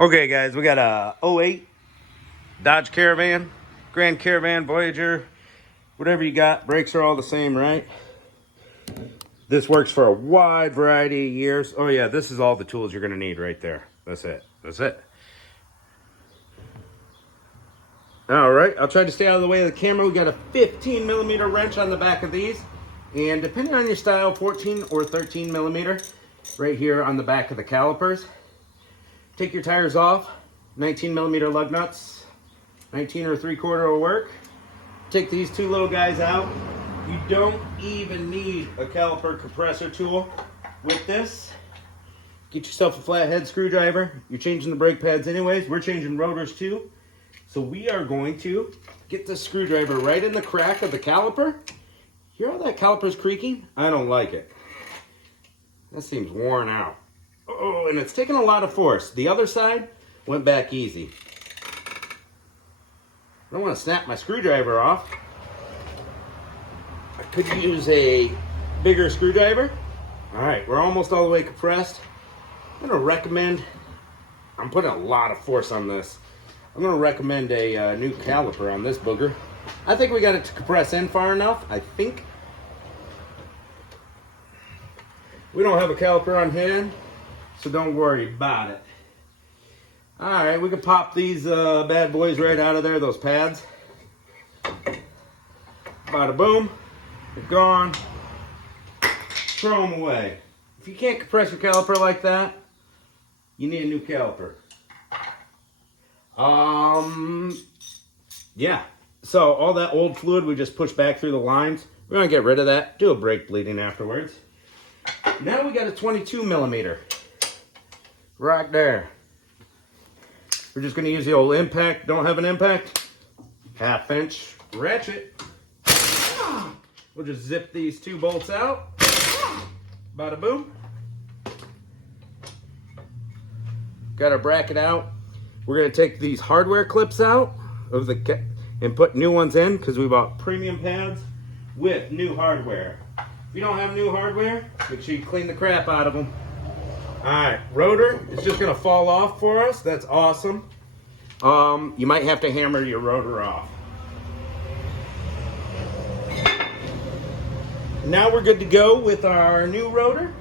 Okay, guys, we got a '08 Dodge Caravan, Grand Caravan Voyager, whatever you got. Brakes are all the same, right? This works for a wide variety of years. Oh yeah, this is all the tools you're gonna need right there. That's it. That's it. All right, I'll try to stay out of the way of the camera. We got a 15 millimeter wrench on the back of these, and depending on your style, 14 or 13 millimeter right here on the back of the calipers. Take your tires off, 19 millimeter lug nuts, 19 or 3/4 will work. Take these two little guys out. You don't even need a caliper compressor tool with this. Get yourself a flathead screwdriver. You're changing the brake pads anyways. We're changing rotors too. So we are going to get the screwdriver right in the crack of the caliper. Hear how that caliper's creaking? I don't like it. That seems worn out. Oh, and it's taking a lot of force. The other side went back easy. I don't want to snap my screwdriver off. I could use a bigger screwdriver. All right, we're almost all the way compressed. I'm going to recommend, I'm putting a lot of force on this. I'm going to recommend a new caliper on this booger. I think we got it to compress in far enough, I think. We don't have a caliper on hand, so don't worry about it. All right, we can pop these bad boys right out of there, those pads. Bada boom, they're gone. Throw them away. If you can't compress your caliper like that, you need a new caliper. Yeah. So all that old fluid we just pushed back through the lines, we're gonna get rid of that. Do a brake bleeding afterwards. Now we got a 22 millimeter right there. We're just gonna use the old impact. Don't have an impact, 1/2 inch ratchet. We'll just zip these two bolts out. Bada boom. Got our bracket out. We're gonna take these hardware clips out of the and put new ones in because we bought premium pads with new hardware. If you don't have new hardware, make sure you clean the crap out of them. All right, rotor is just gonna fall off for us. That's awesome. You might have to hammer your rotor off. Now we're good to go with our new rotor.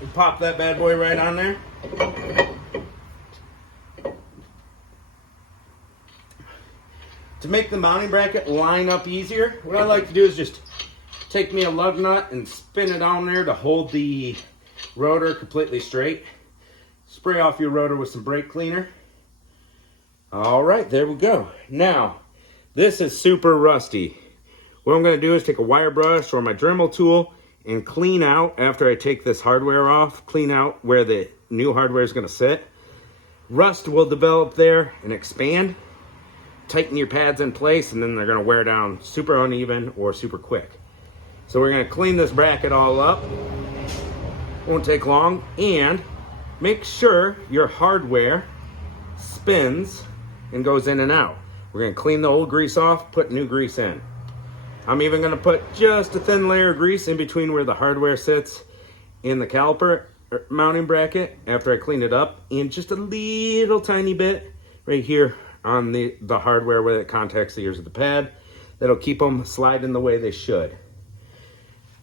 We pop that bad boy right on there. To make the mounting bracket line up easier, what I like to do is just take me a lug nut and spin it on there to hold the rotor completely straight. Spray off your rotor with some brake cleaner. All right, there we go. Now, this is super rusty. What I'm gonna do is take a wire brush or my Dremel tool and clean out, after I take this hardware off, clean out where the new hardware is gonna sit. Rust will develop there and expand. Tighten your pads in place and then they're gonna wear down super uneven or super quick. So we're gonna clean this bracket all up. Won't take long. And make sure your hardware spins and goes in and out. We're gonna clean the old grease off, put new grease in. I'm even gonna put just a thin layer of grease in between where the hardware sits in the caliper mounting bracket after I clean it up, and just a little tiny bit right here on the hardware where it contacts the ears of the pad. That'll keep them sliding the way they should.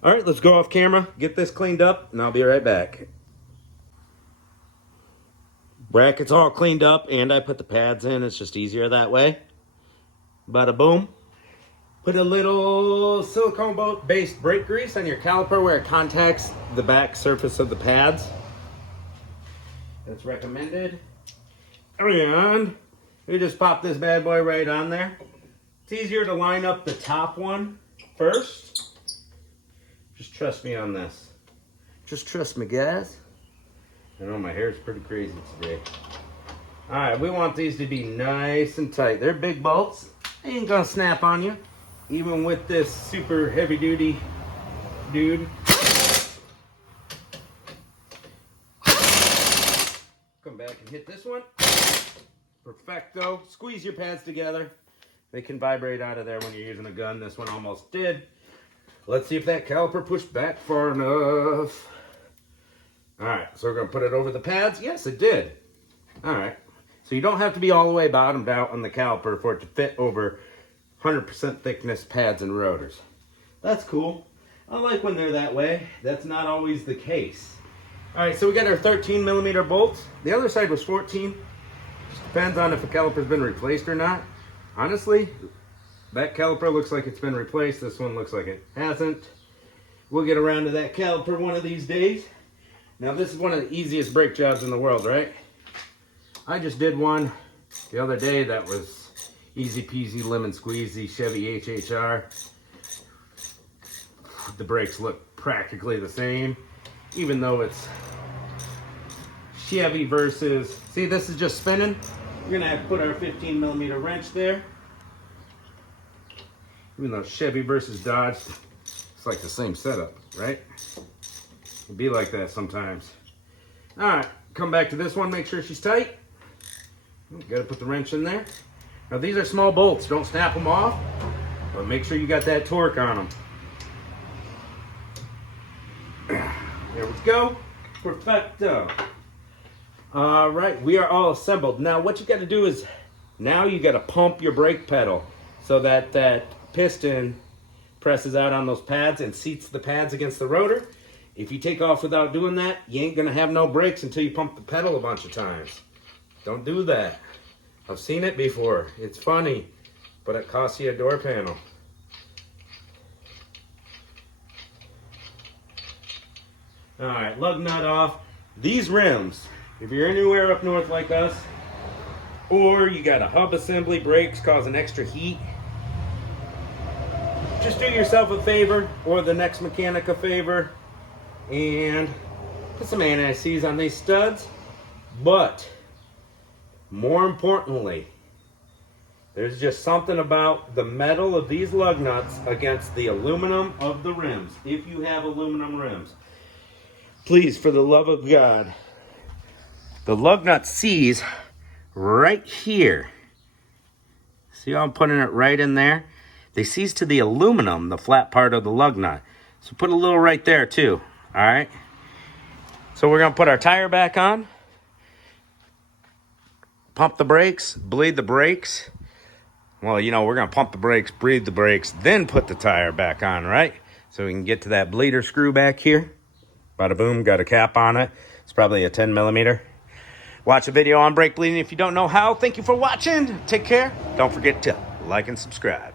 All right, let's go off camera, get this cleaned up, and I'll be right back. Bracket's all cleaned up, and I put the pads in. It's just easier that way. Bada boom. Put a little silicone-based brake grease on your caliper where it contacts the back surface of the pads. That's recommended. And we just pop this bad boy right on there. It's easier to line up the top one first. Just trust me on this. Just trust me, guys. I know my hair's pretty crazy today. All right, we want these to be nice and tight. They're big bolts. They ain't gonna snap on you, even with this super heavy duty dude. Come back and hit this one. Perfecto. Squeeze your pads together. They can vibrate out of there when you're using a gun. This one almost did. Let's see if that caliper pushed back far enough. All right, so we're gonna put it over the pads. Yes, it did. All right, so you don't have to be all the way bottomed out on the caliper for it to fit over 100% thickness pads and rotors. That's cool. I like when they're that way. That's not always the case. All right, so we got our 13 millimeter bolts. The other side was 14. Just depends on if the caliper's been replaced or not. Honestly, that caliper looks like it's been replaced. This one looks like it hasn't. We'll get around to that caliper one of these days. Now this is one of the easiest brake jobs in the world, right? I just did one the other day that was easy peasy lemon squeezy Chevy HHR. The brakes look practically the same, even though it's Chevy versus, see, this is just spinning. We're gonna have to put our 15 millimeter wrench there. Even though Chevy versus Dodge, it's like the same setup, right? It'll be like that sometimes. All right, come back to this one, make sure she's tight. Gotta put the wrench in there. Now these are small bolts, don't snap them off, but make sure you got that torque on them. There we go, perfecto. All right, we are all assembled. Now what you gotta do is, now you gotta pump your brake pedal so that that piston presses out on those pads and seats the pads against the rotor. If you take off without doing that, you ain't gonna have no brakes until you pump the pedal a bunch of times. Don't do that. I've seen it before. It's funny, but it costs you a door panel. All right, lug nut off. These rims, if you're anywhere up north like us, or you got a hub assembly, brakes causing extra heat, just do yourself a favor, or the next mechanic a favor, and put some anti-seize on these studs. But more importantly, there's just something about the metal of these lug nuts against the aluminum of the rims. If you have aluminum rims, please, for the love of God, the lug nut seize right here. See how I'm putting it right in there? They seize to the aluminum, the flat part of the lug nut. So put a little right there too. All right, so we're gonna put our tire back on, pump the brakes, bleed the brakes. Well, you know, we're gonna pump the brakes, bleed the brakes, then put the tire back on, right? So we can get to that bleeder screw back here. Bada boom, got a cap on it. It's probably a 10 millimeter. Watch a video on brake bleeding if you don't know how. Thank you for watching. Take care. Don't forget to like and subscribe.